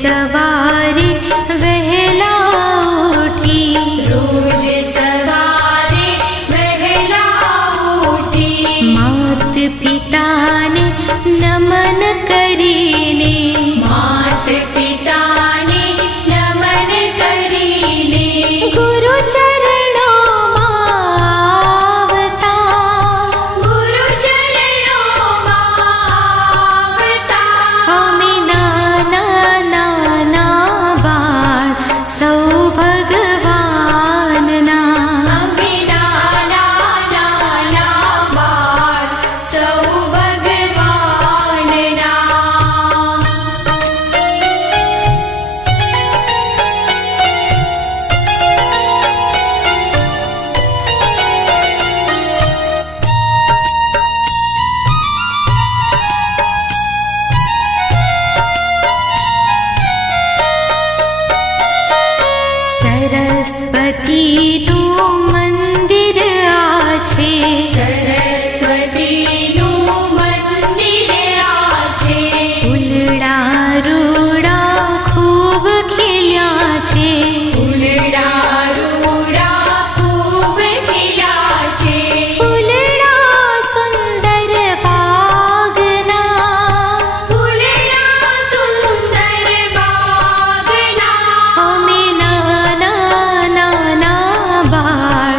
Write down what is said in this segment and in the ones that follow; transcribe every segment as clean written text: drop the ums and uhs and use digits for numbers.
सवारे वहला उठी, रोज सवारे वहला उठी, मात पिता ने नमन करीने, मात पिता ने नमन करीने, गुरु चरणों मावता, गुरु चरणों मावता, हमें नाना नाना बार सौ भगवान ना, हमें नाना नाना बार सौ भगवान ना। सरस्वती नु मंदिर आछे, सरस्वती नु मंदिर आछे, फूलड़ा रूड़ा खूब खिल्या छे, फूलड़ा रूड़ा खूब खिल्या छे, फूलड़ा सुंदर बागना, फूलड़ा सुंदर बागना, हमें नाना नाना बार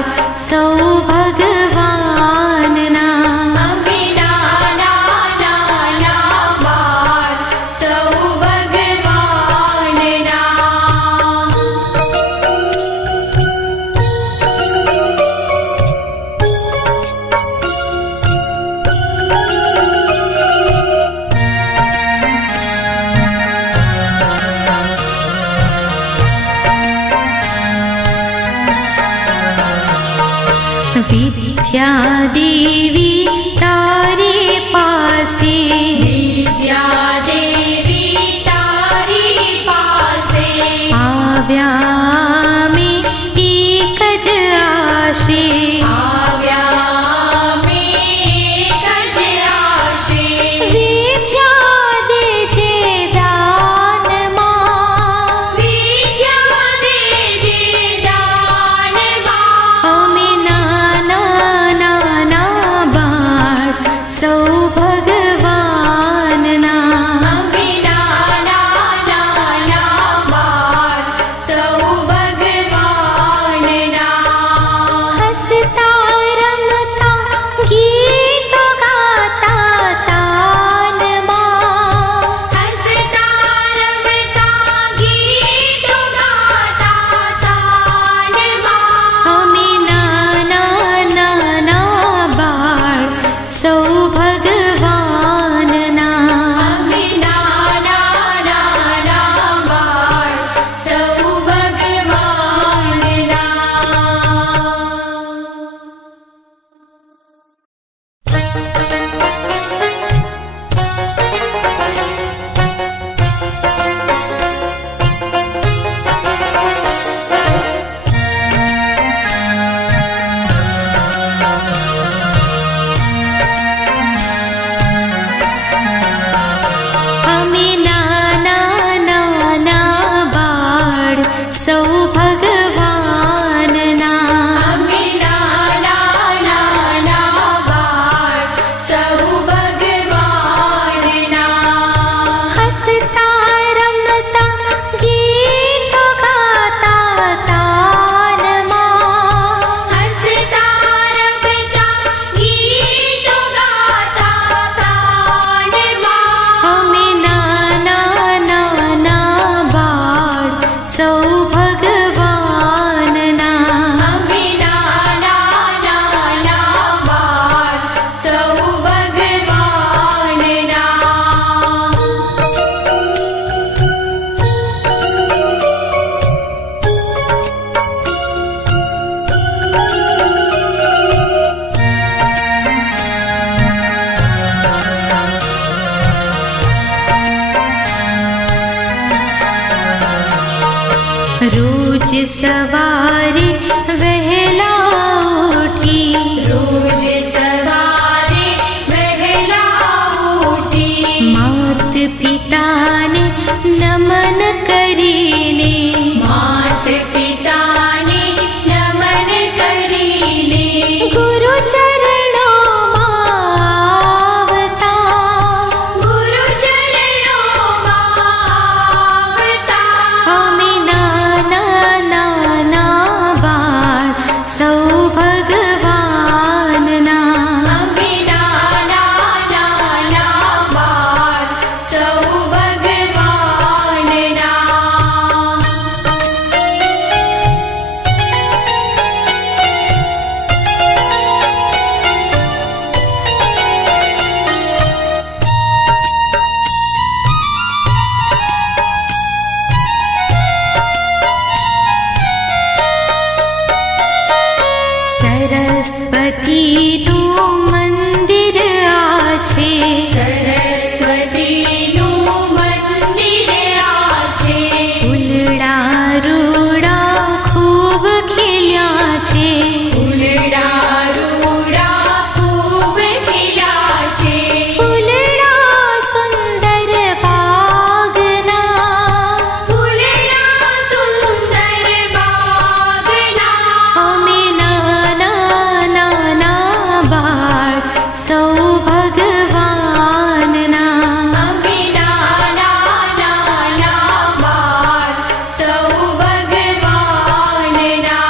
सौ भगवान ना, हमें नाना नाना बार सौ भगवान ना। विद्या देवी तारे पासे, विद्या देवी तारी पासे, आव्या में एक ज आशे, आव्या में एक ज आशे, विद्या देजे दान मां, विद्या देजे दान मां, हमें नाना नाना बार सौ भगवान ना, हमें नाना नाना बार सौ भगवान ना। हंसता रमता गीत गाता तान मां, हंसता रमता गीत गाता तान मां, हमें नाना नाना बार सौ भगवान ना, हमें नाना नाना बार सौ भगवान ना। हमें नाना नाना बार सौ भगवान ना, हमें नाना नाना बार सौ भगवान ना। हंसता रमता गीत गाता तान मां, हंसता रमता गीत गाता तान मां, हमें नाना नाना बार सौ भगवान ना, हमें नाना नाना बार सौ भगवान ना। रोज सवारे वहला उठी, रोज सवारे वहला उठी, मात पिता ने नमन સરસ્વતીનું મંદિર આ છે, સરસ્વતીનું મંદિર આ છે, ફૂલડા રૂડા ખૂબ ખીલ્યા છે, ફૂલડા રૂડા ખૂબ ખીલ્યા છે, ફૂલડા સુંદર બાગના, ફૂલડા સુંદર બાગના, અમે નાના નાના બાળ સૌ ભગવાનના. અમે નાના નાના બાળ સૌ ભગવાનના.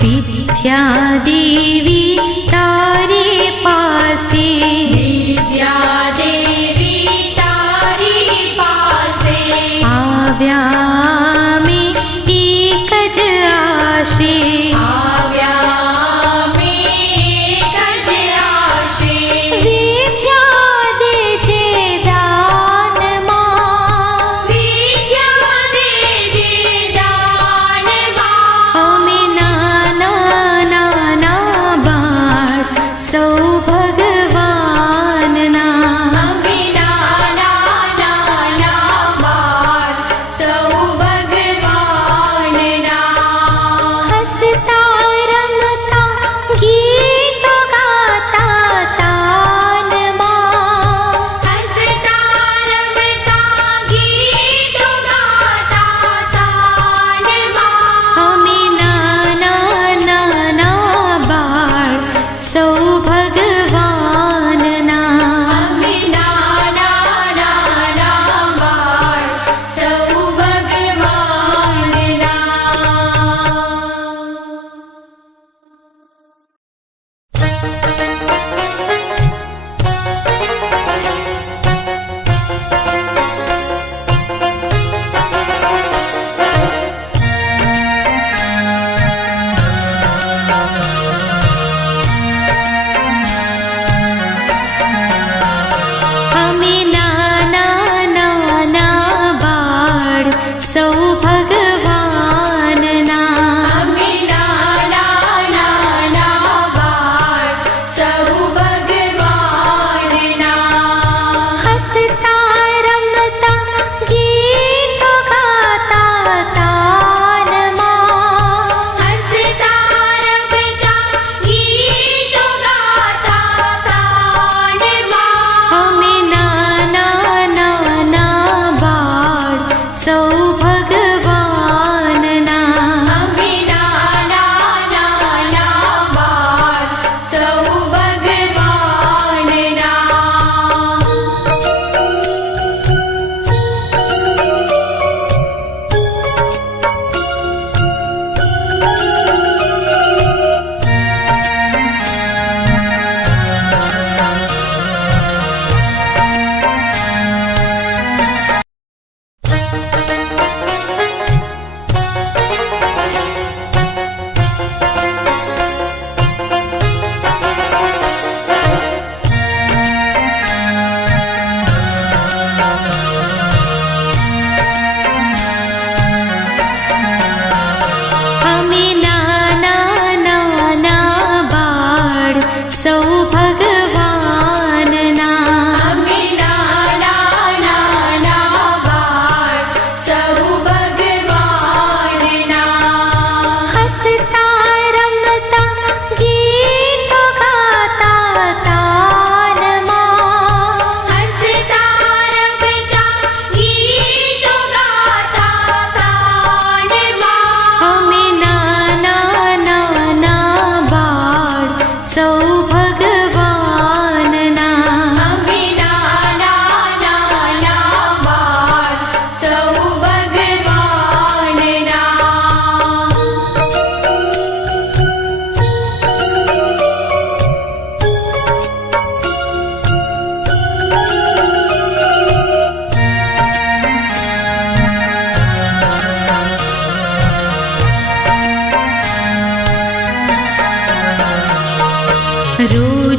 વિદ્યા દેવી તારે પાસે, વિદ્યા દેવી તારી પાસે આવ્યા અમે એક જ આશે, આવ્યા અમે એક જ આશે. વિદ્યા દેજે દાનમાં, વિદ્યા દેજે દાનમાં. અમે નાના નાના બાળ સૌ ભગવાનના. અમે નાના નાના બાળ સૌ ભગવાનના.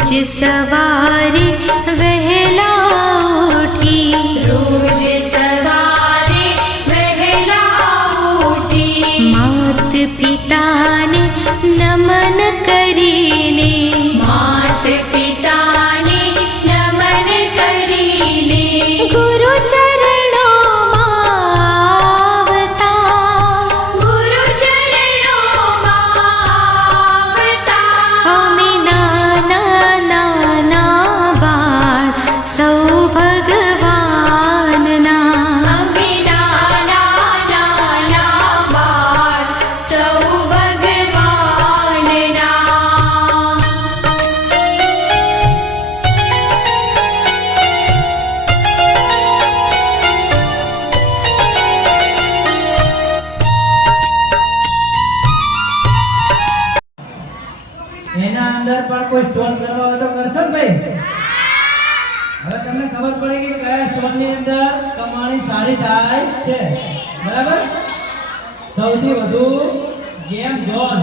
रोज सवारे वहला उठी रोज सवारे वहला उठी मात पिताने नमन करीने मात पिताने नमन करीने गुरु चरणों आवता गुरु चरणों आवता અમે નાના નાના બાળ સૌ ભગવાનના અમે નાના નાના બાળ સૌ ભગવાનના એના અંદર પણ કોઈ સ્ટોલ કરવા હોય તો કરશો ને ભાઈ? હવે તમને ખબર પડી કે કયા સ્ટોલની અંદર કમાણી સારી થાય છે, બરાબર? સૌથી વધુ ગેમ ઝોન,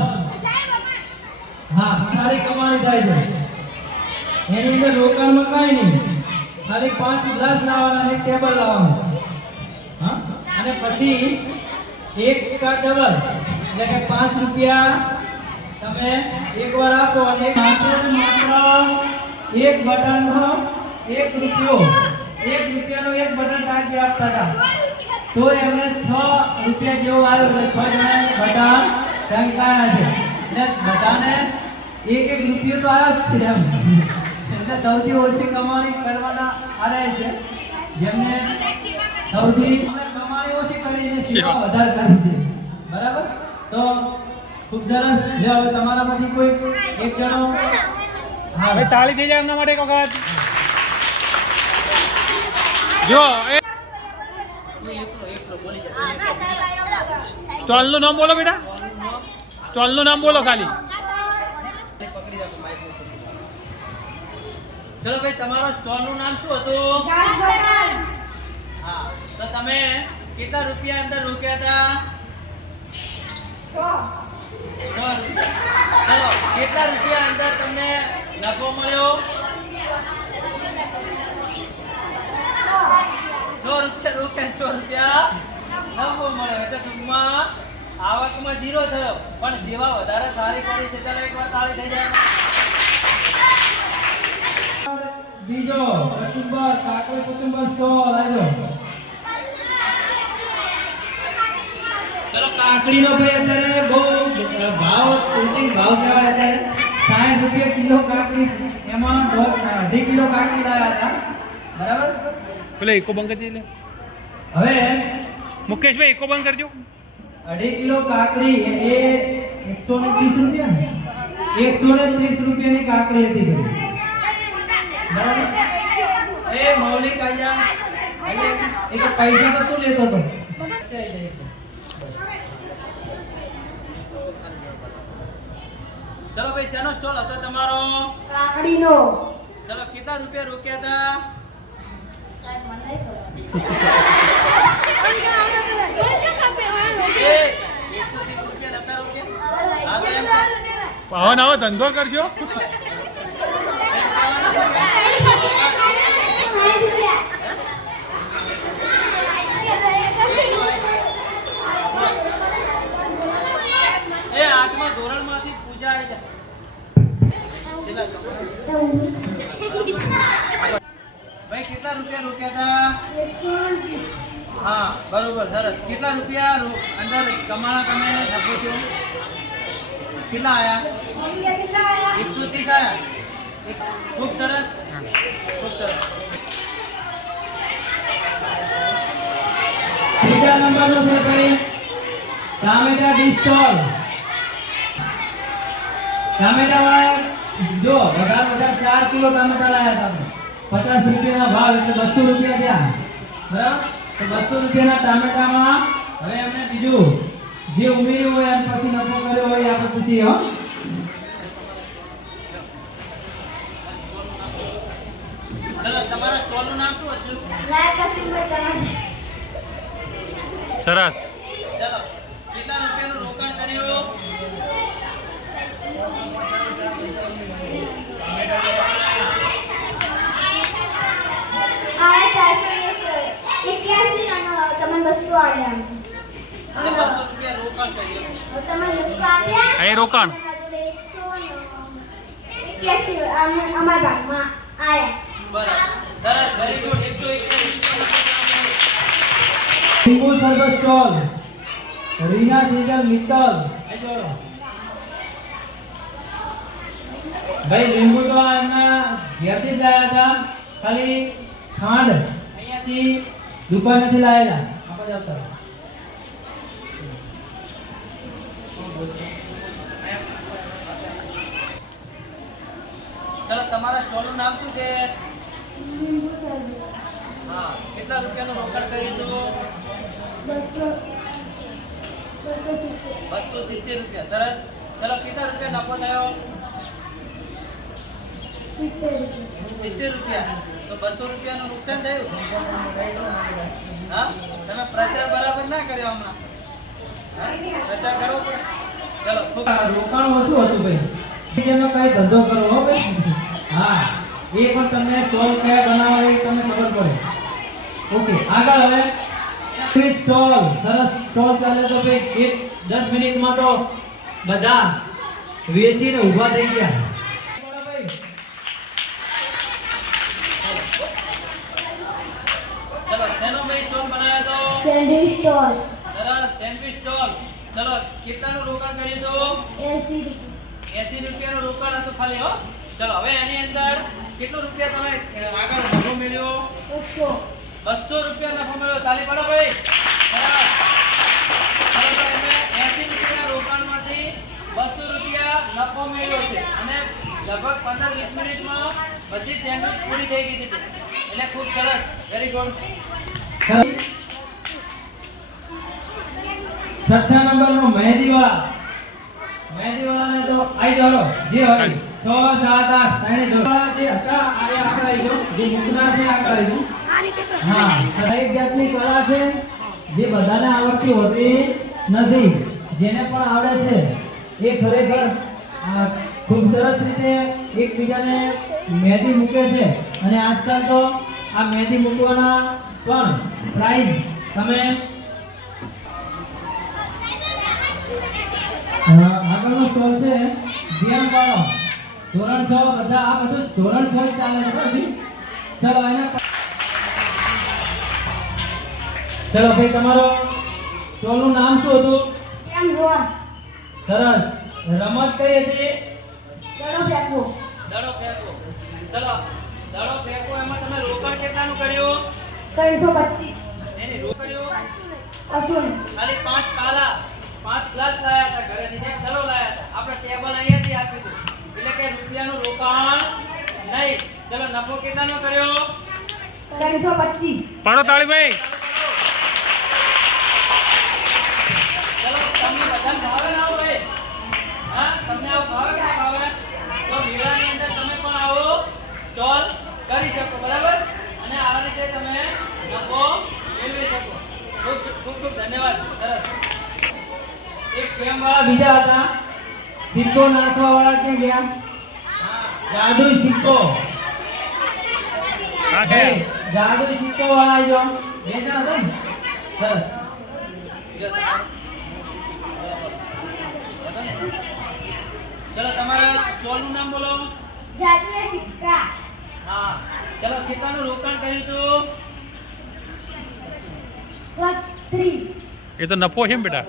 હા, સારી કમાણી થાય છે. એની અંદર રોકાણમાં કાંઈ નહીં, ખાલી 5 ગ્લાસ લાવવાના અને ટેબલ લાવવાનું, હા. અને પછી એક કા ડબલ એટલે કે 5 રૂપિયા તમે એકવાર આપો અને માત્ર ને માત્ર એક બટનનો 1 રૂપિયો, 1 રૂપિયાનો એક બટન ટાંકી આપતા હતા તો એમને 6 રૂપિયા જેવો આવ્યો એટલે 6 જણાએ બટન ટાંકાયા છે એટલે બધાને 1 રૂપિયો તો આવ્યો જ છે એમ. એટલે સૌથી ઓછી કમાણી કરવાના આ રહે છે જેમને સૌથી કમાણી ઓછી કરીને સેવા વધારે કરી છે, બરાબર? તો ખૂબ સરસ. જો હવે તમારામાંથી કોઈ એક જણો, હા હવે તાળી થઈ જાય એમના માટે એક વખત. જો સ્ટોલનું નામ બોલો બેટા, સ્ટોલનું નામ બોલો ખાલી. ચલો ભાઈ, તમારો સ્ટોલનું નામ શું હતું? હા, તો તમે કેટલા રૂપિયા અંદર રોક્યા હતા? 6 રૂપિયા. ચલો, કેટલા રૂપિયા અંદર તમને નફો મળ્યો? 6 રૂપિયા રોક્યા, 6 રૂપિયા નફો મળ્યો. એટલે ટૂંકમાં આવકમાં 0 થયો, પણ સેવા વધારે સારી કરી છે. ચાલો એકવાર તાળી થઈ જાય. બીજો કચુંબર, કાકડી કચુંબર સ્ટોલ આવ્યો. ચલો, કાકડીનો ભાઈ અત્યારે બહુ ભાવ, ઊંચી ભાવ કહેવાય. અત્યારે 60 રૂપિયા કિલો કાકડી, એમાં 2.5 કિલો કાકડી લાવ્યા હતા, બરાબર? પેલો ઇકો બંધ કરજે. એટલે હવે મુકેશભાઈ ઇકો બંધ કરજો. 2.5 કિલો કાકડી એ 130 રૂપિયા ને, 130 રૂપિયાની કાકડી હતી ભાઈ, બરાબર? એ મૌલિક અહીંયા એ તો પૈસા તો તું લેતો હતો. ચલો ભાઈ, શેનો સ્ટોલ હતો તમારો? કાકડીનો. ચલો, કેટલા રૂપિયા રોક્યા હતા? એ 130 રૂપિયા નતા રોક્યા? હા, તો એમ કે હવે નવો ધંધો કરજો. એ 8મા ધોરણમાંથી પૂજા આવી જાય. ભાઈ, કેટલા રૂપિયા રોક્યા હતા? હા, બરોબર, સરસ. કેટલા રૂપિયા અંદર કમાણા તમે નફો થયો? કેટલા આયા? 130 આયા. ખૂબ સરસ, ખૂબ સરસ. ત્રીજા નંબરનો છે ભાઈ ટામેટા ડી સ્ટોલ. ટામેટા વાળા જો વધારે 4 કિલો ટામેટા લાયા હતા, 50 રૂપિયાના ભાવ એટલે 200 રૂપિયા થયા, બરાબર? તો 200 રૂપિયાના ટામેટામાં હવે એમને બીજું જે ઉમેર્યું હોય અને પછી નફો કર્યો હોય આપણે પૂછીએ. હો, ચલો, તમારા સ્ટોલનું નામ શું હતું? સરસ. ચલો, કેટલા રૂપિયાનું રોકાણ કર્યું? વસ્તુ આવ્યા એટલે 200 રૂપિયા રોકાણ કરી લો. તમે વસ્તુ આપ્યા અહીં રોકાણ અમારા ભાગમાં આયા બરાબર સરસ વેરી ગુડ 121 લીંબુ સરબત સ્ટોલ રીના સિંગલ મિત્તલ અહીં જોડો. ભાઈ લીંબુ તો આ એમના ઘેરથી જ લાયા હતા ખાલી ખાંડ અહીંયાથી દુકાનેથી લાયેલા આપણે જ આવતા ચલો તમારા સ્ટોલનું નામ શું છે? હા કેટલા રૂપિયાનું રોકાણ કર્યું હતું? 270 રૂપિયા. સરસ. ચલો કેટલા રૂપિયા નફો થયો? 70 રૂપિયા. તો 200 રૂપિયાનું નુકસાન થયું. હા તમે પ્રચાર બરાબર ના કર્યો હમણાં. હા? પ્રચાર કરવો પડે. ચલો ખૂબ રોકાણ ઓછું હતું ભાઈ એનો કઈ ધંધો કરો હો ભાઈ હા એ પણ તમને સ્ટોલ કયા બનાવવા એ તમને ખબર પડે ઓકે આગળ હવે સ્ટોલ સરસ સ્ટોલ ચાલે તો ભાઈ 10 મિનિટમાં તો બધા વેચીને ઊભા થઈ ગયા બોલો ભાઈ ચલો શેનો ભાઈ સ્ટોલ બનાવ્યો તો? સેન્ડવિચ સ્ટોલ સરસ સેન્ડવિચ સ્ટોલ. ચલો કેટલાનું રોકાણ કર્યું હતું? 80 રૂપિયાનું રોકાણ હતું ખાલી હો. ચલો હવે એની અંદર કેટલું રૂપિયા તમે આગળ નફો મેળવ્યો? 200 રૂપિયા નફો મેળવ્યો. તાલી પાડો ભાઈ. સરસ. ચલો તો તમે 80 રૂપિયાના રોકાણમાંથી 200 રૂપિયા નફો મેળવ્યો છે અને લગભગ 15-20 મિનિટમાં બધી સેન્ડવિચ પૂરી થઈ ગઈ હતી. એટલે ખૂબ સરસ. Very good. છઠ્ઠા નંબરનો મહેંદીવાળાને તો આઈ જાઓ જે હોય 6 7 8 ત્રણે જોડા જે હતા આ આંકડા આવી ગયો જે મુકના છે આંકડા આવી ગયો હા દરેક જાતની કલા છે જે બધાને આવડતી હોતી નથી જેને પણ આવડે છે એ ખરેખર ખૂબ સરસ રીતે એકબીજાને મહેંદી મૂકે છે અને આજકાલ તો આ મહેંદી મૂકવાના પણ પ્રાઇઝ તમે આગળનો સ્ટોલ છે ધ્યાન વાળો ધોરણ 6 બધા આ બધું ધોરણ 6 ચાલે છે બરાબર ચલો એના ચલો ભાઈ તમારો સ્ટોલનું નામ શું હતું? એમ રોડ સરસ રમત કઈ હતી? ચલો ફેંકો દડો ફેંકો. ચલો દડો ફેંકો એમાં તમે રોકાણ કેટલાનું કર્યું? 325 એની રોકડ્યું અસુન ખાલી 5 પાલા 5 ગ્લાસ લાયા હતા ઘરેથી ને એક દડો લાયા હતા. આપણે ટેબલ અહીંયાથી આપી દીધું એટલે કે રૂપિયાનું રોકાણ નહીં. ચલો નફો કેટલાનો કર્યો? 325 પાડો તાળી ભાઈ. ચલો તમને બધાને ભાવે ના ભાવે? હા તમને આવું ભાવે કે ના ભાવે? તો મેળાની અંદર તમે પણ આવો સ્ટોલ કરી શકો બરાબર અને આ રીતે તમે નફો મેળવી શકો. ખૂબ ખૂબ ખૂબ ધન્યવાદ. સરસ. એક કેમ વાળા બીજા હતા સિક્કો નાખવા વાળા ક્યાં ગયા? જાદુઈ સિક્કો હા કે જાદુઈ સિક્કો વાળા આવી જાઓ બે જણા હતા ને સરસ ચલો તમારા સ્ટોલનું નામ બોલો. જાદુઈ સિક્કા હા ચલો કેટલાનું રોકાણ કર્યું હતું? 3 એ તો નફો છે ને બેટા.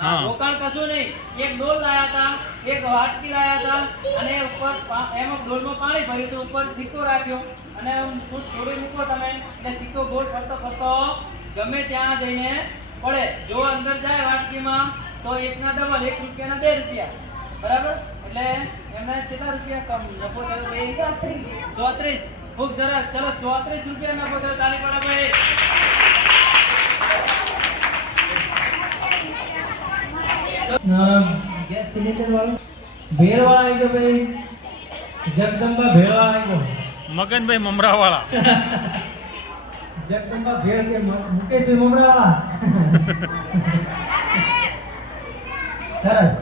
હા. રોકાણ કશું નહીં. એક ડોલ લાયા હતા એક વાટકી લાયા હતા અને ઉપર એમાં ડોલમાં પાણી ભર્યું હતું ઉપર સિક્કો રાખ્યો અને થોડી મૂકો તમે એટલે સિક્કો ગોળ ફરતો ફરતો ગમે ત્યાં જઈને પડે. જો અંદર જાય વાટકીમાં તો એકના ડબલ 1 રૂપિયાના 2 રૂપિયા બરાબર. એટલે એમને કેટલા રૂપિયા કમ નફો થયો ભાઈ? 34. ખૂબ સરસ. ચલો 34 રૂપિયા નફો થયો. તાળી પાડો ભાઈ. ગેસ સિલિન્ડર વાળો ભેળ વાળા આવી ગયો ભાઈ જગદંબા ભેળ વાળા આવી ગયો મગનભાઈ મમરા વાળા. જગદંબા ભેળ કે મુકેશભાઈ મમરા વાળા સરસ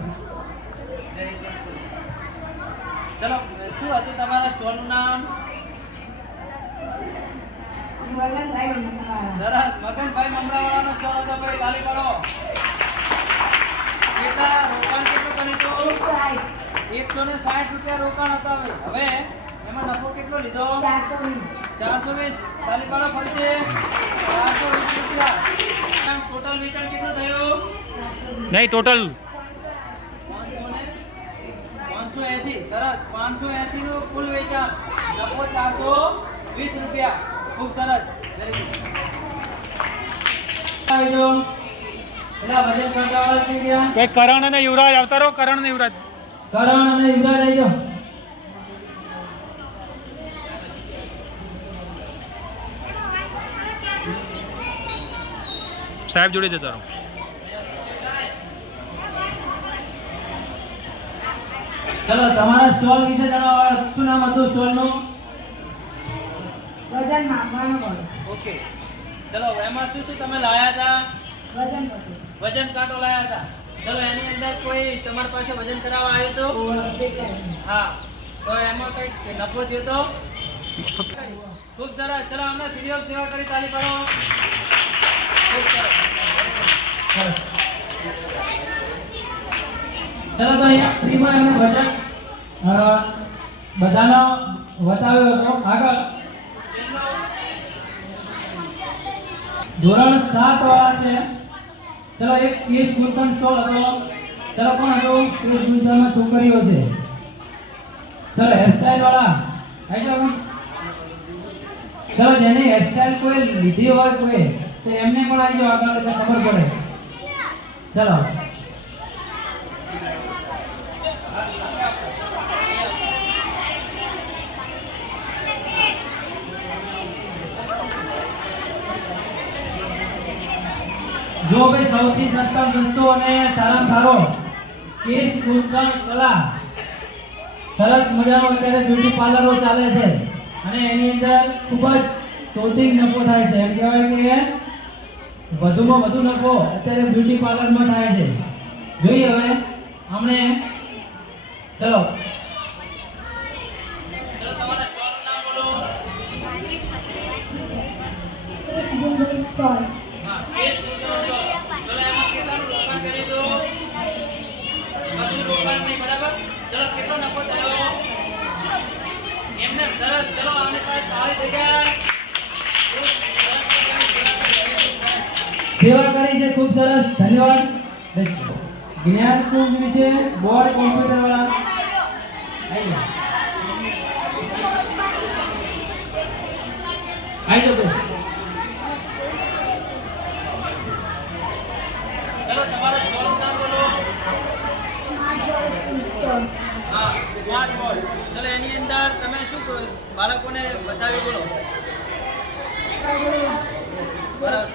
ચલો શું હતું તમારા સ્ટોલનું નામ? વગનભાઈ મમરાવાળા. સરસ મગનભાઈ મમરાવાળાનો સ્ટોલ હતો ભાઈ, તાલી પાડો. કેટલા રોકાણ કેટલું કર્યું હતું? 160 રૂપિયા રોકાણ હતા ભાઈ. હવે એમાં નફો કેટલો લીધો? 420. તાલી પાડો ફરીથી. 420 રૂપિયા. ટોટલ વેચાણ કેટલું થયું? નહીં ટોટલ 580. સરસ 580 નું કુલ વેચાણ. નફો 420 રૂપિયા. ખૂબ સરસ. Very good. એલા વજન કાંટાવાળા થઈ ગયા. કઈ કરણ અને યુવરાજ આવતા રહો. કરણ અને યુવરાજ કરણ અને યુવરાજ આવી જાઓ. સાહેબ જોડે જતા રહો. ચલો તમારા સ્ટોલ વિશે જણાવો. શું નામ હતું સ્ટોલનું? વજન માપવાનું બોલો. ઓકે. ચલો એમાં શું શું તમે લાયા હતા? વજન બધું. વજન કાંટો લાયા હતા. ચલો એની અંદર કોઈ તમારી પાસે વજન કરાવવા આવ્યો તો? હા. તો એમાં કઈ નફો થયો તો? ખૂબ સરસ. ચલો અમને ફ્રી ઓફ સેવા કરી તાલી પાડો. ખૂબ સરસ. સરસ. ચલો તો અહીંયા ફ્રીમાં એમને વજન બધાનો બતાવ્યો હતો. આગળ ધોરણ 7 વાળા છે. ચલો એક કેસ ગુલકન સ્ટોલ હતો. ચલો કોણ હતો? કેસ ગુલકનમાં છોકરીઓ છે. ચલો હેરસ્ટાઈલ વાળા આવી જાઓ. ચલો જેને હેરસ્ટાઈલ કોઈ લીધી હોય કોઈ તો એમને પણ આવી જાઓ આગળ, એટલે ખબર પડે. ચલો જો ભાઈ સૌથી સસ્તા સસ્તો અને સારામાં સારો કેસ ગુલકન કલા. સરસ મજાનો અત્યારે બ્યુટી પાર્લરો ચાલે છે અને એની અંદર ખૂબ જ ટોટિંગ નફો થાય છે. એમ કહેવાય કે વધુમાં વધુ નફો અત્યારે બ્યુટી પાર્લરમાં થાય છે. જોઈએ હવે આપણે. ચલો ચલો તમારા સ્ટોલ નામ બોલો. સ્ટોલ. હા, કેસ સ્ટોલ. ચલો એમાં કેટલાનું રોકાણ કર્યું હતું? કશું રોકાણ નહીં. બરાબર. ચલો કેટલો નફો થયો? એમને સરસ. ચલો આને પાસે તાળી થઈ ગયા. સેવા કરી છે, ખૂબ સરસ. ધન્યવાદ. જ્ઞાન કુંજ વિશે બોર્ડ કોમ્પ્યુટર વાળા આવી જાઓ. આવી જાઓ ભાઈ. ચલો તમારા સ્ટોલનું નામ બોલો. હા, સ્માર્ટ બોર્ડ. ચલો એની અંદર તમે શું કરો? બાળકોને બતાવી બોલો. બરાબર.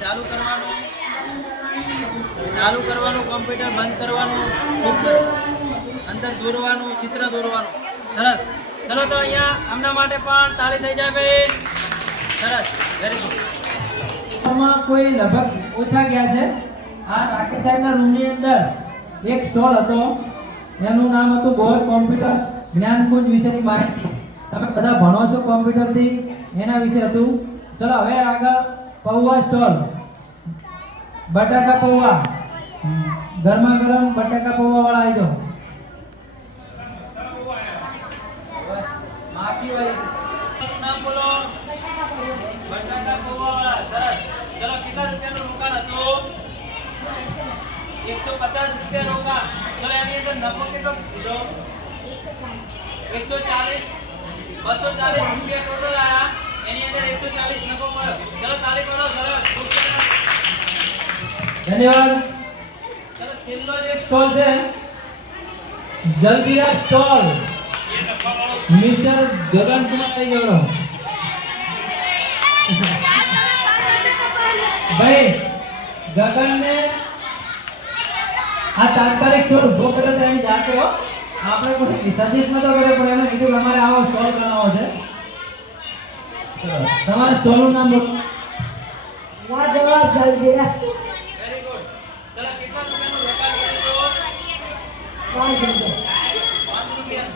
ચાલુ કરવાનું કોમ્પ્યુટર, બંધ કરવાનું. ખૂબ સરસ. અંદર દોરવાનું, ચિત્ર દોરવાનું. સરસ. ચલો તો અહીંયા આમના માટે પણ તાળી થઈ જાય ભાઈ. સરસ. Very good. આમાં કોઈ લગભગ ઓછા ગયા છે. આ રાકેશ સાહેબના રૂમની અંદર એક સ્ટોલ હતો. એનું નામ હતું બોર્ડ કોમ્પ્યુટર જ્ઞાનકુંજ વિશેની માહિતી. તમે બધા ભણો છો કોમ્પ્યુટરથી, એના વિશે હતું. ચલો હવે આગળ પૌવા સ્ટોલ. બટાકા પૌવા, ગરમા ગરમ બટાકા પૌવા વાળા આવી જાઓ. માખી વાળી. નામ બોલો. બટાકા પૌવા વાળા. સરસ. ચલો કેટલા રૂપિયાનું રોકાણ હતું? 150 રૂપિયા રોકાણ. ચલો એની અંદર નફો કેટલો લીધો? 140. 240 રૂપિયા ટોટલ આયા. એની અંદર 140 નફો મળ્યો. ચલો તાળી પાડો. સરસ. ખૂબ સરસ. ધન્યવાદ. ચલો છેલ્લો જે સ્ટોલ છે જલદીરા સ્ટોલ. મિસ્ટર ગગનકુમાર આવી ગયો. ભાઈ ગગનને આ તાત્કાલિક સ્ટોલ ઉભો કરે તો એની જાતે હો. આપણે કોઈ સજેસ્ટ નતો કર્યો પણ એમને કીધું કે અમારે આવો સ્ટોલ બનાવવો છે. તમારા સ્ટોલનું નામ બોલો. રાજવાડ જલદીરા. Very good. ચલો કેટલા રૂપિયાનું રોકાણ કર્યું હતું? 5 રૂપિયા. 5 રૂપિયા.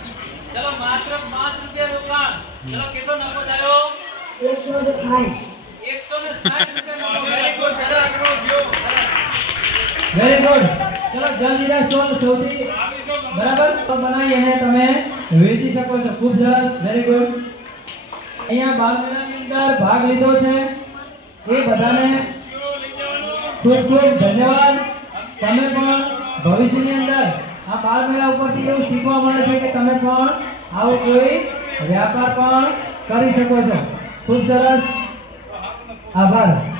ચલો માત્ર 5 રૂપિયા રોકાણ. ચલો કેટલો નફો થયો? 160. 160 વેરી ગુડ. ચલો જલજીરા સ્ટોલ સૌથી બરાબર બનાવી અને તમે વેચી શકો છો. ખૂબ સરસ. Very good. અહીંયા બાળમેળાની અંદર ભાગ લીધો છે એ બધાને ખૂબ ખૂબ ધન્યવાદ. તમે પણ ભવિષ્યની અંદર આ બાળમેળા ઉપરથી એવું શીખવા મળે છે કે તમે પણ આવો કોઈ વ્યાપાર પણ કરી શકો છો. ખૂબ સરસ. આભાર.